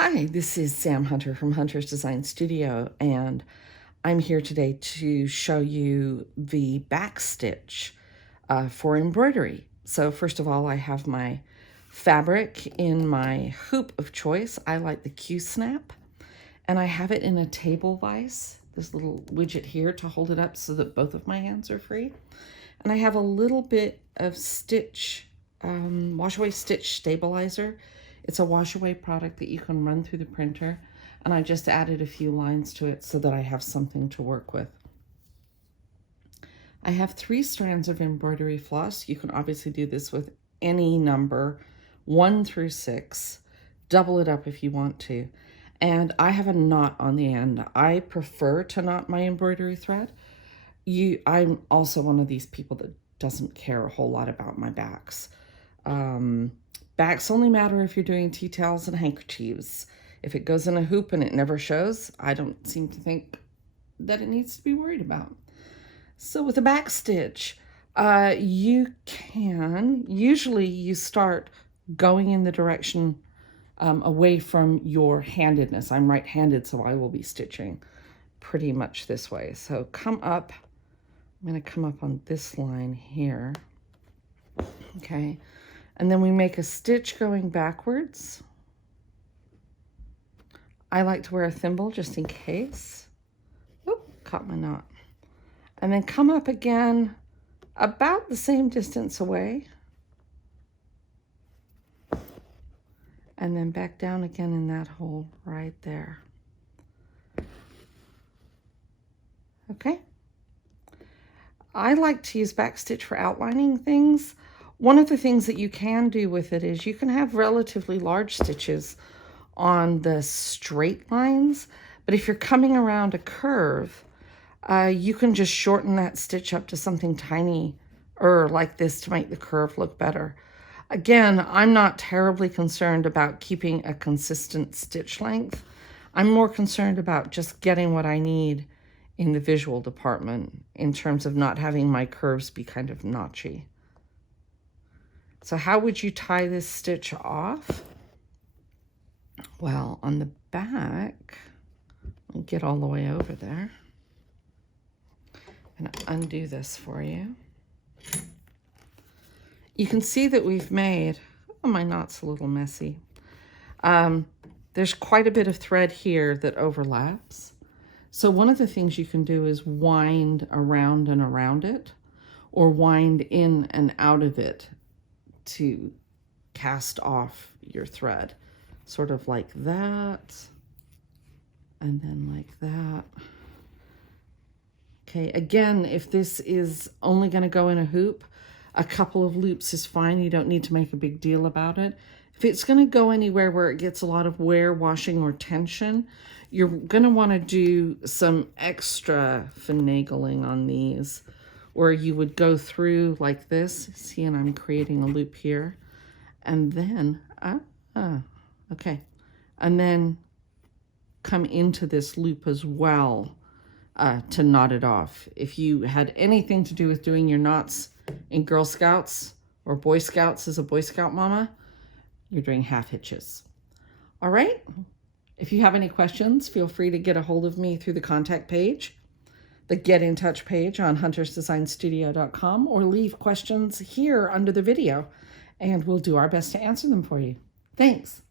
Hi, this is Sam Hunter from Hunter's Design Studio, and I'm here today to show you the backstitch for embroidery. So first of all, I have my fabric in my hoop of choice. I like the Q-snap, and I have it in a table vise, this little widget here to hold it up so that both of my hands are free. And I have a little bit of stitch, wash away stitch stabilizer. It's a wash away product that you can run through the printer, and I just added a few lines to it so that I have something to work with. I have 3 strands of embroidery floss. You can obviously do this with any number, 1 through 6. Double it up if you want to. And I have a knot on the end. I prefer to knot my embroidery thread. I'm also one of these people that doesn't care a whole lot about my backs. Backs only matter if you're doing tea towels and handkerchiefs. If it goes in a hoop and it never shows, I don't seem to think that it needs to be worried about. So with a backstitch, usually you start going in the direction away from your handedness. I'm right-handed, so I will be stitching pretty much this way. So come up, I'm going to come up on this line here, okay? And then we make a stitch going backwards. I like to wear a thimble just in case. Oh, caught my knot. And then come up again about the same distance away. And then back down again in that hole right there. Okay. I like to use backstitch for outlining things. One of the things that you can do with it is you can have relatively large stitches on the straight lines, but if you're coming around a curve, you can just shorten that stitch up to something tiny or like this to make the curve look better. Again, I'm not terribly concerned about keeping a consistent stitch length. I'm more concerned about just getting what I need in the visual department in terms of not having my curves be kind of notchy. So how would you tie this stitch off? Well, on the back, I'll get all the way over there. I'm gonna undo this for you. You can see that we've made, oh, my knot's a little messy. There's quite a bit of thread here that overlaps. So one of the things you can do is wind around and around it, or wind in and out of it to cast off your thread. Sort of like that, and then like that. Okay, again, if this is only going to go in a hoop, a couple of loops is fine. You don't need to make a big deal about it. If it's going to go anywhere where it gets a lot of wear, washing, or tension, you're going to want to do some extra finagling on these, where you would go through like this. See, and I'm creating a loop here. And then, okay. And then come into this loop as well to knot it off. If you had anything to do with doing your knots in Girl Scouts or Boy Scouts as a Boy Scout mama, you're doing half hitches. All right. If you have any questions, feel free to get a hold of me through the contact page, the Get in Touch page on huntersdesignstudio.com, or leave questions here under the video, and we'll do our best to answer them for you. Thanks.